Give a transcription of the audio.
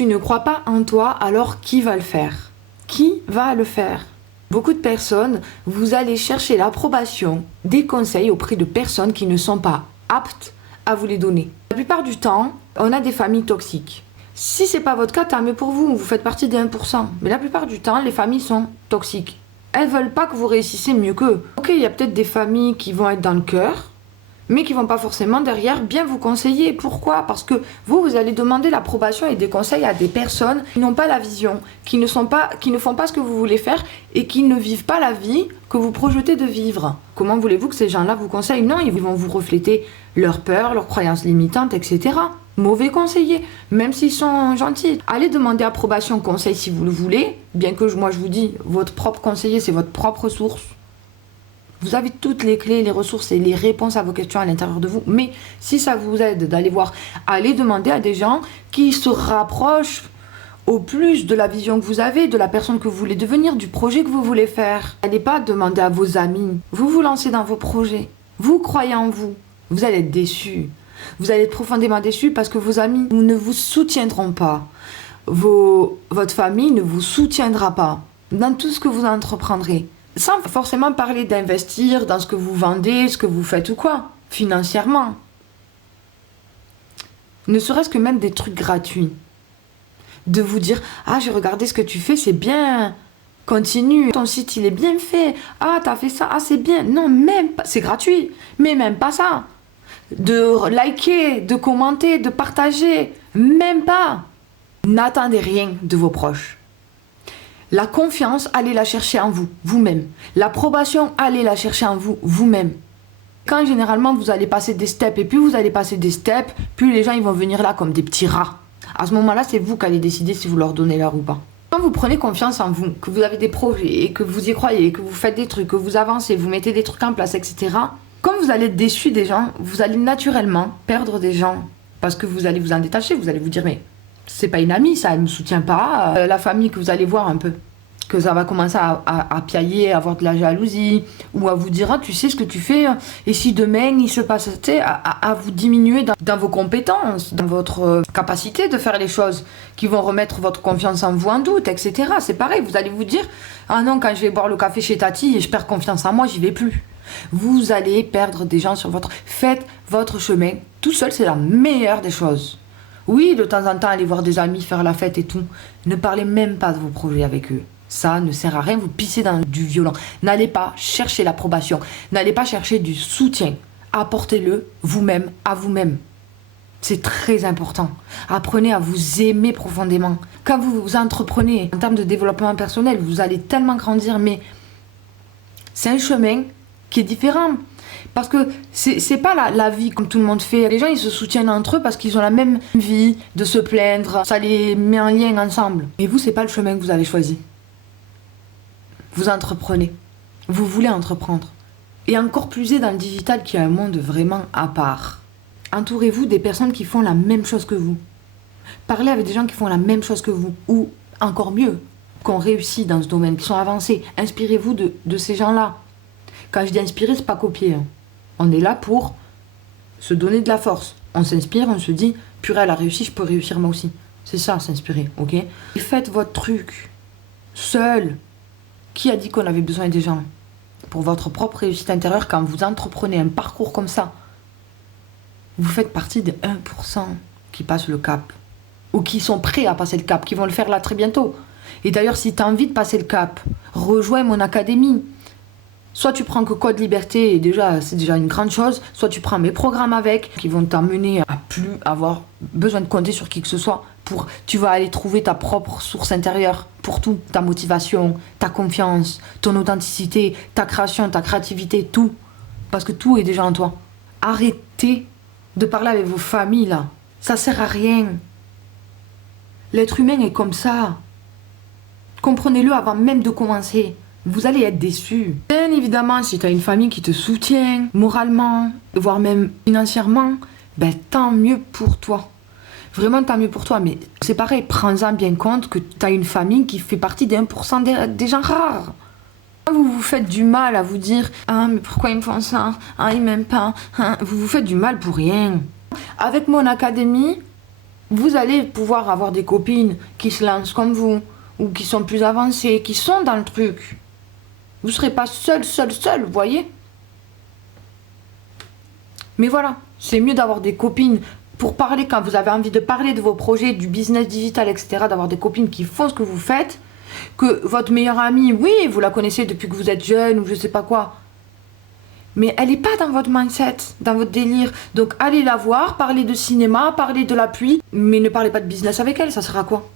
tu ne crois pas en toi, alors qui va le faire? Qui va le faire? Beaucoup de personnes, vous allez chercher l'approbation, des conseils auprès de personnes qui ne sont pas aptes à vous les donner. La plupart du temps, on a des familles toxiques. Si c'est pas votre cas, tant mieux pour vous, vous faites partie des 1%. Mais la plupart du temps, les familles sont toxiques. Elles veulent pas que vous réussissiez mieux qu'eux. Ok, il y a peut-être des familles qui vont être dans le cœur, mais qui vont pas forcément derrière bien vous conseiller. Pourquoi? Parce que vous allez demander l'approbation et des conseils à des personnes qui n'ont pas la vision, qui ne font pas ce que vous voulez faire et qui ne vivent pas la vie que vous projetez de vivre. Comment voulez-vous que ces gens-là vous conseillent? Non, ils vont vous refléter leurs peurs, leurs croyances limitantes, etc. Mauvais conseillers, même s'ils sont gentils. Allez demander approbation, conseil si vous le voulez, bien que moi je vous dis, votre propre conseiller, c'est votre propre source. Vous avez toutes les clés, les ressources et les réponses à vos questions à l'intérieur de vous. Mais si ça vous aide d'aller voir, allez demander à des gens qui se rapprochent au plus de la vision que vous avez, de la personne que vous voulez devenir, du projet que vous voulez faire. N'allez pas demander à vos amis. Vous vous lancez dans vos projets. Vous croyez en vous. Vous allez être déçus. Vous allez être profondément déçus parce que vos amis ne vous soutiendront pas. Votre famille ne vous soutiendra pas dans tout ce que vous entreprendrez. Sans forcément parler d'investir dans ce que vous vendez, ce que vous faites ou quoi, financièrement. Ne serait-ce que même des trucs gratuits. De vous dire, ah j'ai regardé ce que tu fais, c'est bien, continue, ton site il est bien fait, ah t'as fait ça, ah c'est bien. Non, même pas, c'est gratuit, mais même pas ça. De liker, de commenter, de partager, même pas. N'attendez rien de vos proches. La confiance, allez la chercher en vous, vous-même. L'approbation, allez la chercher en vous, vous-même. Quand généralement vous allez passer des steps, et plus vous allez passer des steps, plus les gens ils vont venir là comme des petits rats. À ce moment-là, c'est vous qui allez décider si vous leur donnez l'heure ou pas. Quand vous prenez confiance en vous, que vous avez des projets, et que vous y croyez, que vous faites des trucs, que vous avancez, vous mettez des trucs en place, etc. Comme vous allez être déçu des gens, vous allez naturellement perdre des gens. Parce que vous allez vous en détacher, vous allez vous dire, mais c'est pas une amie, ça, elle me soutient pas. La famille que vous allez voir un peu, que ça va commencer à piailler, à avoir de la jalousie, ou à vous dire, ah, tu sais ce que tu fais, et si demain il se passe, tu sais, à vous diminuer dans vos compétences, dans votre capacité de faire les choses, qui vont remettre votre confiance en vous en doute, etc. C'est pareil, vous allez vous dire, ah non, quand je vais boire le café chez Tati et je perds confiance en moi, j'y vais plus. Vous allez perdre des gens sur votre... Faites votre chemin, tout seul, c'est la meilleure des choses. Oui, de temps en temps, aller voir des amis, faire la fête et tout. Ne parlez même pas de vos projets avec eux. Ça ne sert à rien, vous pissez dans du violent. N'allez pas chercher l'approbation. N'allez pas chercher du soutien. Apportez-le vous-même, à vous-même. C'est très important. Apprenez à vous aimer profondément. Quand vous entreprenez en termes de développement personnel, vous allez tellement grandir, mais c'est un chemin qui est différent. Parce que c'est pas la vie comme tout le monde fait. Les gens ils se soutiennent entre eux parce qu'ils ont la même vie de se plaindre. Ça les met en lien ensemble. Et vous, c'est pas le chemin que vous avez choisi. Vous entreprenez. Vous voulez entreprendre. Et encore plus dans le digital qui est un monde vraiment à part. Entourez-vous des personnes qui font la même chose que vous. Parlez avec des gens qui font la même chose que vous. Ou encore mieux, qui ont réussi dans ce domaine, qui sont avancés. Inspirez-vous de ces gens-là. Quand je dis inspirer, c'est pas copier. On est là pour se donner de la force. On s'inspire, on se dit, purée, elle a réussi, je peux réussir moi aussi. C'est ça, s'inspirer, ok? Et faites votre truc, seul. Qui a dit qu'on avait besoin des gens? Pour votre propre réussite intérieure, quand vous entreprenez un parcours comme ça, vous faites partie des 1% qui passent le cap. Ou qui sont prêts à passer le cap, qui vont le faire là très bientôt. Et d'ailleurs, si tu as envie de passer le cap, rejoins mon académie. Soit tu prends que Code Liberté, et déjà c'est déjà une grande chose, soit tu prends mes programmes avec, qui vont t'amener à plus avoir besoin de compter sur qui que ce soit. Tu vas aller trouver ta propre source intérieure pour tout, ta motivation, ta confiance, ton authenticité, ta création, ta créativité, tout. Parce que tout est déjà en toi. Arrêtez de parler avec vos familles là, ça sert à rien. L'être humain est comme ça. Comprenez-le avant même de commencer. Vous allez être déçus. Bien évidemment, si tu as une famille qui te soutient moralement, voire même financièrement, ben tant mieux pour toi. Vraiment tant mieux pour toi. Mais c'est pareil, prends-en bien compte que tu as une famille qui fait partie des 1% des gens rares. Quand vous vous faites du mal à vous dire « Ah, mais pourquoi ils me font ça? Ah, ils m'aiment pas. Ah. » Vous vous faites du mal pour rien. Avec mon académie, Vous allez pouvoir avoir des copines qui se lancent comme vous, ou qui sont plus avancées, qui sont dans le truc. Vous ne serez pas seul, vous voyez? Mais voilà, c'est mieux d'avoir des copines pour parler quand vous avez envie de parler de vos projets, du business digital, etc., d'avoir des copines qui font ce que vous faites, que votre meilleure amie, oui, vous la connaissez depuis que vous êtes jeune ou je sais pas quoi, mais elle n'est pas dans votre mindset, dans votre délire. Donc allez la voir, parlez de cinéma, parlez de la pluie, mais ne parlez pas de business avec elle, ça sert à quoi?